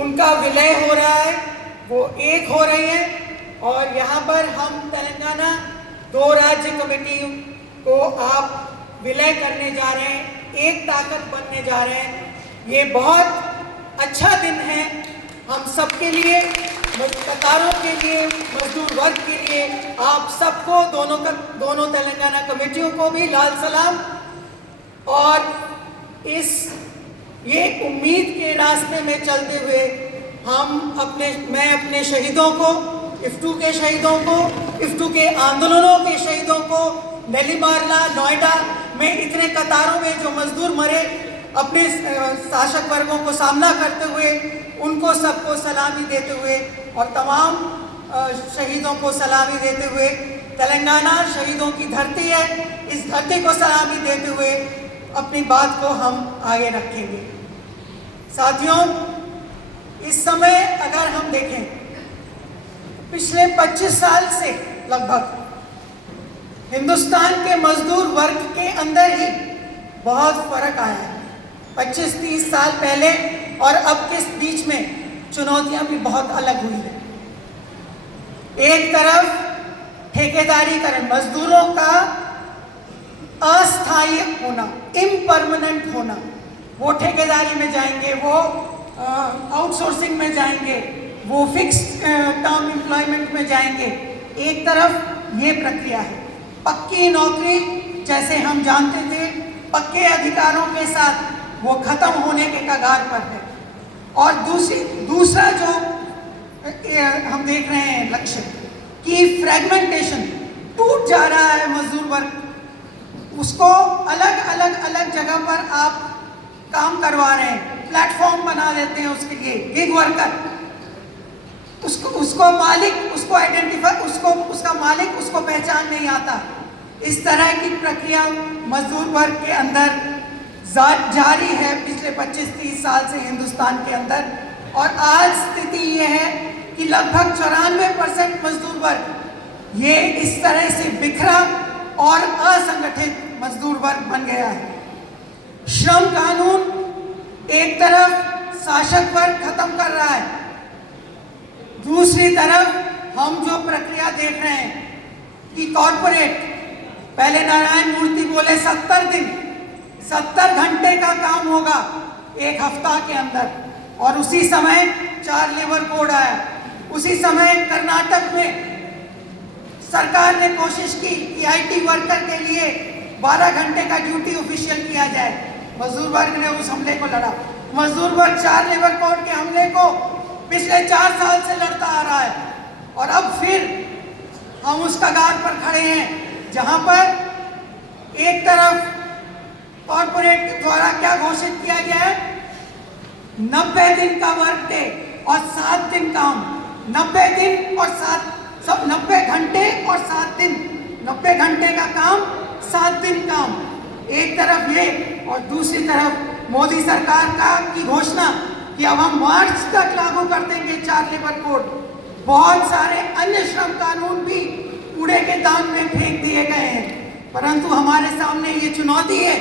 उनका विलय हो रहा है, वो एक हो रही हैं। और यहाँ पर हम तेलंगाना 2 राज्य कमेटी को आप विलय करने जा रहे हैं, एक ताकत बनने जा रहे हैं। ये बहुत अच्छा दिन है हम सबके लिए, कतारों के लिए, मजदूर वर्ग के लिए। आप सबको, दोनों तेलंगाना कमेटियों को भी लाल सलाम। और ये उम्मीद के रास्ते में चलते हुए मैं अपने शहीदों को, इफ्टू के शहीदों को, इफ्टू के आंदोलनों के शहीदों को, नेल्लीमारला, नोएडा में इतने कतारों में जो मजदूर मरे अपने शासक वर्गों को सामना करते हुए, उनको सबको सलामी देते हुए और तमाम शहीदों को सलामी देते हुए, तेलंगाना शहीदों की धरती है, इस धरती को सलामी देते हुए अपनी बात को हम आगे रखेंगे। साथियों, इस समय अगर हम देखें, पिछले 25 साल से लगभग हिंदुस्तान के मजदूर वर्ग के अंदर ही बहुत फर्क आया है। 25-30 साल पहले और अब के बीच में चुनौतियां भी बहुत अलग हुई है। एक तरफ ठेकेदारीकरण, मजदूरों का अस्थायी होना, इम्परमानेंट होना, वो ठेकेदारी में जाएंगे, वो आउटसोर्सिंग में जाएंगे, वो फिक्स्ड टर्म एम्प्लॉयमेंट में जाएंगे। एक तरफ ये प्रक्रिया है। पक्की नौकरी, जैसे हम जानते थे, पक्के अधिकारों के साथ वो खत्म होने के कगार पर है। और दूसरा जो हम देख रहे हैं लक्ष्य कि फ्रेगमेंटेशन, टूट जा रहा है मजदूर वर्ग, उसको अलग जगह पर आप काम करवा रहे हैं, प्लेटफॉर्म बना देते हैं उसके लिए, गिग वर्कर, उसका मालिक उसको पहचान नहीं आता। इस तरह की प्रक्रिया मजदूर वर्ग के अंदर जारी है पिछले 25-30 साल से हिंदुस्तान के अंदर। और आज स्थिति ये है कि लगभग 94% मजदूर वर्ग ये इस तरह से बिखरा और असंगठित मजदूर वर्ग बन गया है। श्रम कानून एक तरफ शासक वर्ग खत्म कर रहा है, दूसरी तरफ हम जो प्रक्रिया देख रहे हैं कि कॉर्पोरेट, पहले नारायण मूर्ति बोले 70 घंटे का काम होगा एक हफ्ता के अंदर, और उसी समय 4 लेबर कोड आया। उसी समय कर्नाटक में सरकार ने कोशिश की कि IT वर्कर के लिए 12 घंटे का ड्यूटी ऑफिशियल किया जाए। मजदूर वर्ग ने उस हमले को लड़ा। मजदूर वर्ग 4 लेबर कोड के हमले को पिछले 4 साल से लड़ता आ रहा है, और अब फिर हम उस कगार पर खड़े हैं जहां पर एक तरफ कॉर्पोरेट के द्वारा क्या घोषित किया गया है, 90 दिन का वर्क डे और 7 दिन काम, 90 दिन और 90 घंटे और 7 दिन, 90 घंटे का काम, 7 दिन काम। एक तरफ ये, और दूसरी तरफ मोदी सरकार की घोषणा कि अब हम मार्च तक लागू कर देंगे 4 लेबर कोड। बहुत सारे अन्य श्रम कानून भी कूड़े के दान में फेंक दिए गए हैं। परंतु हमारे सामने ये चुनौती है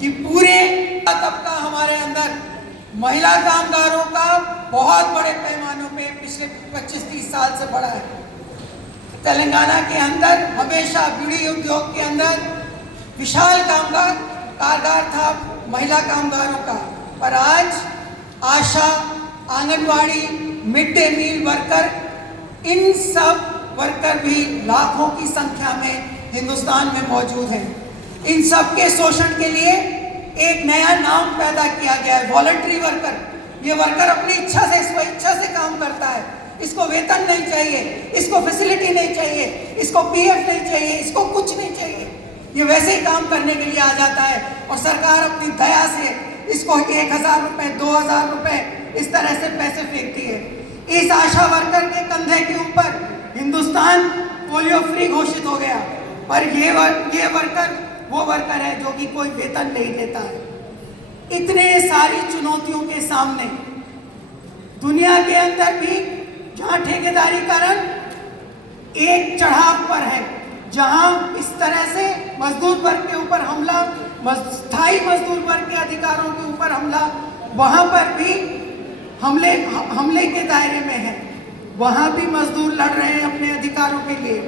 कि पूरे तबका हमारे अंदर, महिला कामगारों का बहुत बड़े पैमानों पे पिछले 25-30 साल से बढ़ा है। तेलंगाना के अंदर हमेशा बीड़ी उद्योग के अंदर विशाल कामगार था महिला कामगारों का, पर आज Asha, anganwadi, mid day meal worker, इन सब वर्कर भी लाखों की संख्या में हिंदुस्तान में मौजूद हैं। इन सब के शोषण के लिए एक नया नाम पैदा किया गया है, वॉलंटरी वर्कर। ये वर्कर अपनी इच्छा से, स्वेच्छा से काम करता है। इसको वेतन नहीं चाहिए, इसको फैसिलिटी नहीं चाहिए, इसको PF नहीं चाहिए, इसको कुछ नहीं चाहिए। ये वैसे ही काम करने के लिए आ जाता है, और सरकार अपनी दया से इसको 1000 रुपये, 2000 रुपये इस तरह से पैसे फेंकती है। इस आशा वर्कर के कंधे के ऊपर हिंदुस्तान पोलियो फ्री घोषित हो गया, पर ये वर्कर वो वर्कर है जो कि कोई वेतन नहीं लेता है। इतने सारी चुनौतियों के सामने दुनिया के अंदर भी जहां ठेकेदारीकरण एक चढ़ाव पर है, जहां इस तरह से मजदूर वर्ग के ऊपर हमला, स्थायी मजदूर वर्ग के अधिकारों के ऊपर हमला, वहां पर भी हमले के दायरे में है, वहाँ भी मजदूर लड़ रहे हैं अपने अधिकारों के लिए।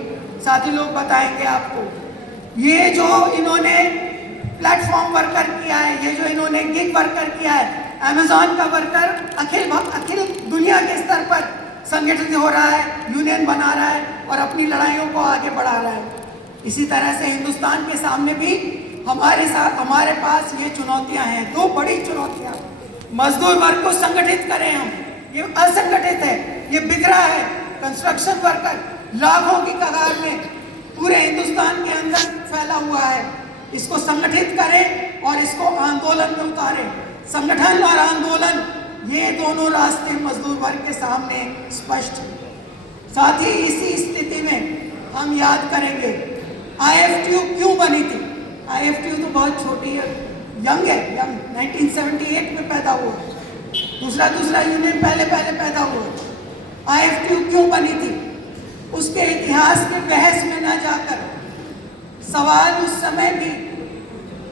साथी लोग बताएंगे आपको। ये जो इन्होंने प्लेटफॉर्म वर्कर किया है, ये जो इन्होंने गिग वर्कर किया है, अमेजॉन का वर्कर अखिल दुनिया के स्तर पर संगठित हो रहा है, यूनियन बना रहा है और अपनी लड़ाइयों को आगे बढ़ा रहा है। इसी तरह से हिंदुस्तान के सामने भी हमारे पास ये चुनौतियां हैं, दो बड़ी चुनौतियां। मजदूर वर्ग को संगठित करें हम, ये असंगठित है, ये बिखरा है। कंस्ट्रक्शन वर्कर लाखों की कगार में पूरे हिंदुस्तान के अंदर फैला हुआ है। इसको संगठित करें और इसको आंदोलन में उतारें। संगठन और आंदोलन, ये दोनों रास्ते मजदूर वर्ग के सामने स्पष्ट हैं। साथ ही इसी स्थिति में हम याद करेंगे IFTU क्यों बनी थी। IFTU तो बहुत छोटी है, यंग 1978 में पैदा हुआ, दूसरा यूनियन पहले पैदा हुआ। IFTU क्यों बनी थी, उसके इतिहास के बहस में न जाकर सवाल उस समय भी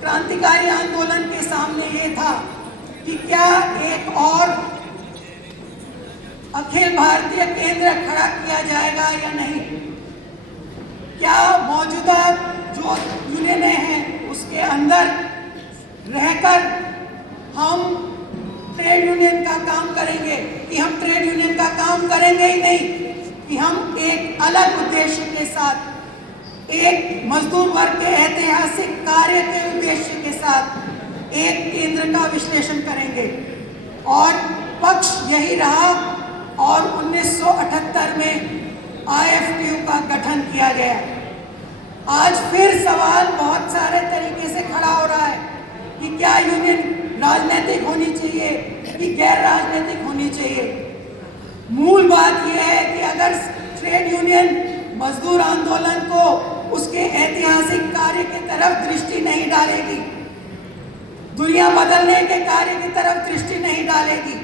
क्रांतिकारी आंदोलन के सामने ये था कि क्या एक और अखिल भारतीय केंद्र खड़ा किया जाएगा या नहीं। क्या मौजूदा जो यूनियनें हैं उसके अंदर रहकर हम ट्रेड यूनियन का काम करेंगे कि हम ट्रेड यूनियन का काम करेंगे ही नहीं, कि हम एक अलग उद्देश्य के साथ, एक मजदूर वर्ग के ऐतिहासिक कार्य के उद्देश्य के साथ एक केंद्र का विश्लेषण करेंगे। और पक्ष यही रहा और 1978 में IFTU का गठन किया गया। आज फिर सवाल बहुत सारे तरीके से खड़ा हो रहा है कि क्या यूनियन राजनीतिक होनी चाहिए कि गैर राजनीतिक होनी चाहिए। मूल बात यह है कि अगर ट्रेड यूनियन मजदूर आंदोलन को उसके ऐतिहासिक कार्य की तरफ दृष्टि नहीं डालेगी, दुनिया बदलने के कार्य की तरफ दृष्टि नहीं डालेगी,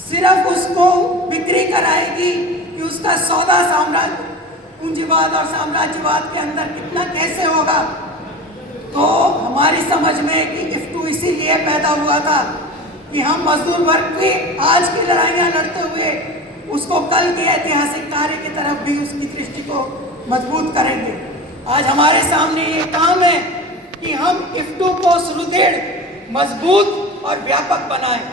सिर्फ उसको बिक्री कराएगी कि उसका सौदा साम्राज्य पूंजीवाद और साम्राज्यवाद के अंदर कितना कैसे होगा, तो हमारी समझ में कि IFTU इसीलिए पैदा हुआ था कि हम मजदूर वर्ग की आज की लड़ाइयाँ लड़ते हुए उसको कल के ऐतिहासिक कार्य की तरफ भी उसकी दृष्टि को मजबूत करेंगे। आज हमारे सामने ये काम है कि हम IFTU को सुदृढ़, मजबूत और व्यापक बनाएं।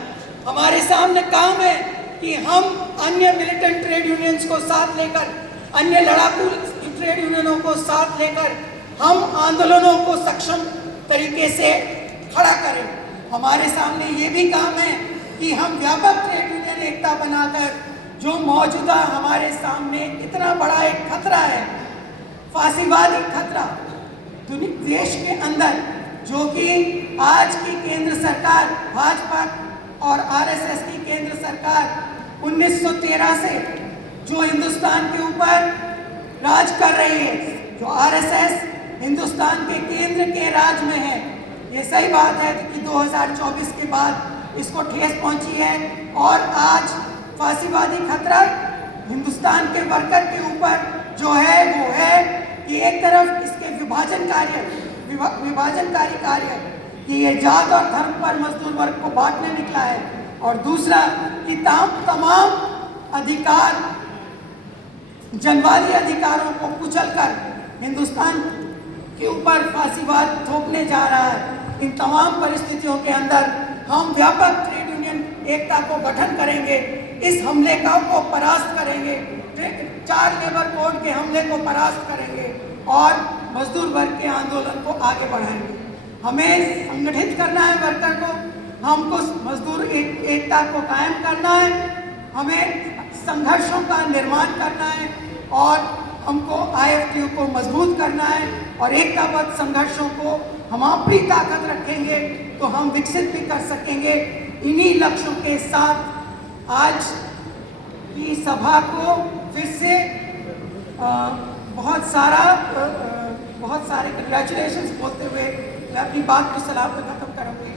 हमारे सामने काम है कि हम अन्य मिलिटेंट ट्रेड यूनियंस को साथ लेकर, अन्य लड़ाकू ट्रेड यूनियनों को साथ लेकर हम आंदोलनों को सक्षम तरीके से खड़ा करें। हमारे सामने ये भी काम है कि हम व्यापक ट्रेड यूनियन एकता बनाकर जो मौजूदा हमारे सामने इतना बड़ा एक खतरा है, फांसीवादी खतरा देश के अंदर, जो कि आज की केंद्र सरकार भाजपा और RSS की केंद्र सरकार 1913 से जो हिंदुस्तान के ऊपर राज कर रही है, जो RSS हिंदुस्तान के केंद्र के राज में है। ये सही बात है कि 2024 के बाद इसको ठेस पहुंची है और आज फांसीवादी खतरा हिंदुस्तान के वर्कर के ऊपर जो है वो है कि एक तरफ इसके विभाजनकारी कार्य कि ये जात और धर्म पर मजदूर वर्ग को बांटने निकला है, और दूसरा कि तमाम अधिकार, जनवादी अधिकारों को कुचलकर हिंदुस्तान के ऊपर फांसीवाद थोपने जा रहा है। इन तमाम परिस्थितियों के अंदर हम व्यापक ट्रेड यूनियन एकता को गठन करेंगे, इस हमले को परास्त करेंगे, 4 लेबर कोड के हमले को परास्त करेंगे और मजदूर वर्ग के आंदोलन को आगे बढ़ाएंगे। हमें संगठित करना है वर्कर को, हमको मजदूर एकता को कायम करना है, हमें संघर्षों का निर्माण करना है और हमको IFTU को मजबूत करना है। और एकताबद्ध संघर्षों को हम अपनी ताकत रखेंगे तो हम विकसित भी कर सकेंगे। इन्हीं लक्ष्यों के साथ आज की सभा को फिर से बहुत सारे कंग्रेचुलेशंस बोलते हुए मैं अपनी बात को सलाम पे खत्म करूँगी।